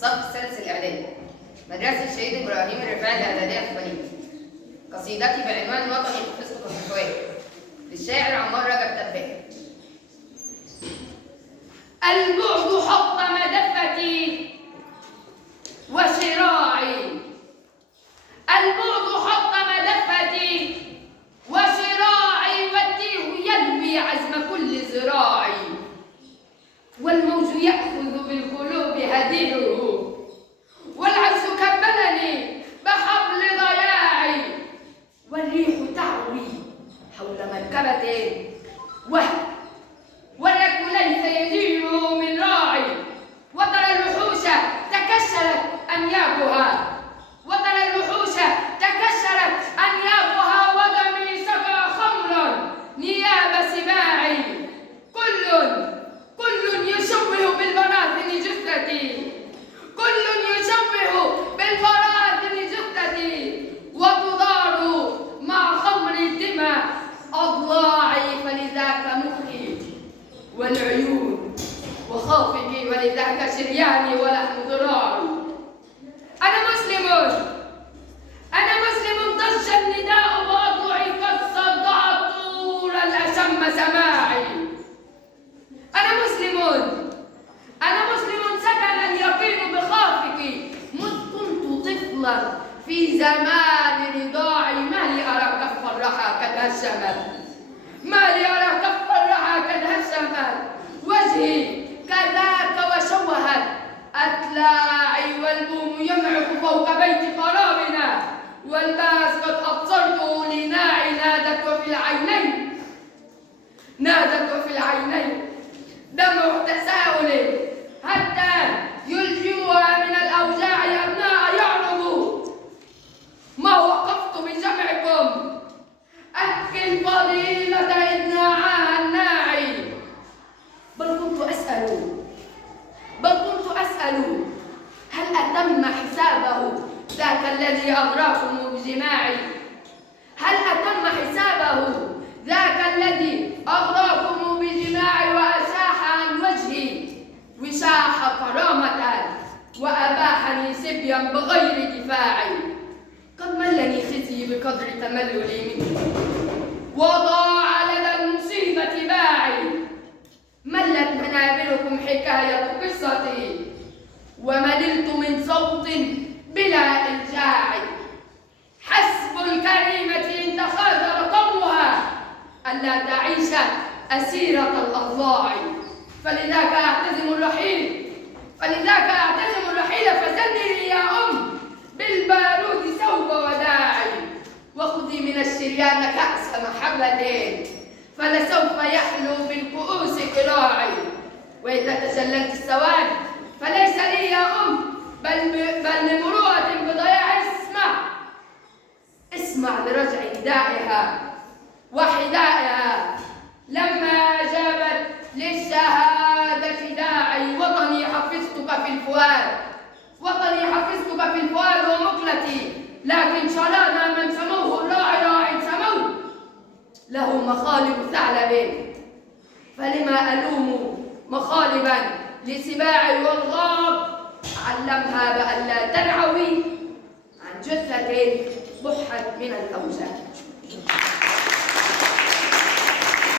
الصف السادس الإعدادي، مدرسة الشهيد إبراهيم الرفاعي الإعدادية في بنين. قصيدتي بعنوان وطني حفظت كالخطوات للشاعر عمار رجب تبان. البعد حطم دفتي وشراعي، البعد حطم دفتي وشراعي، والتيه يلوي عزم كل ذراعي، والموج يأخذ بالقلوب هديره، والعز كبلني بحبل ضياعي، والريح تعوي حول مركبة والركب ليس يجيره من راعي، وترى الوحوش تكسرت أنيابها، وترى الوحوش تكسرت أنيابها، ودمي سقى خمرا نياب سباعي، كل يشبه بالبراثن جثتي، كل يشبه بالبراثن جثتي، وتدار مع خمر الدماء أضلاعي، فلذاك مخي والعيون وخافقي، ولذاك شرياني ولحم ذراعي. أنا مسلم ضج النداء بأضلعي، قد صدعت طول الأشم سماعي. أنا مسلم سكن اليقين بخافقي، مذ كنت طفلا في زمان رضاعي، ما لي أرى كف الرحى قد هشمت، ما لي أرى كف الرحى قد هشمت، وجهي كذاك وشوهت أتلاعي، والبوم يمعق فوق بيت قرابنا، والباس قد أبصرته لناعي، نادت وفي العينين دمع تساؤل، حتى يلجمها من الأوجاع أبناء يعرض، ما وقفت بجمعكم أبكي الفضيلة إذ ناعاها الناعي، بل كنت أسأل هل أتم حسابه ذاك الذي أغراكم بجماعي، هل أتم حسابه ذاك الذي أغراكم بجماعي، وأساح عن وجهي وشاح كرامة، وأباحني سبيا بغير دفاعي، قد ملني خزي بقدر تمللي منه، وضاع لدى المصيبة باعي، ملت منابركم حكاية قصتي، ومللت من صوت بلا إلجاع، حسب الكريمة إن تخاذل قومها ألا تعيش أسيرة الأضلاع، فلذاك أعتزم الرحيل فزني يا أم بالبارود ثوب وداعي، وخذي من الشريان كأس محبة، فلسوف يحلو بالكؤوس قراعي، وإذا تجللت السواد فليس لي يا أم بل لمروءة بضياع، اسمع لرجع ندائها وحدائها، لما جابت للشهادة داعي، وطني حفظتك في الفؤاد ومقلتي، لكن شرانا من سموه الراعي راع سموه له مخالب ثعلب، فلما ألوم مخالبا لسباعي، والغاب علمها بألا تنعوي عن جثة بحت من الأوزان.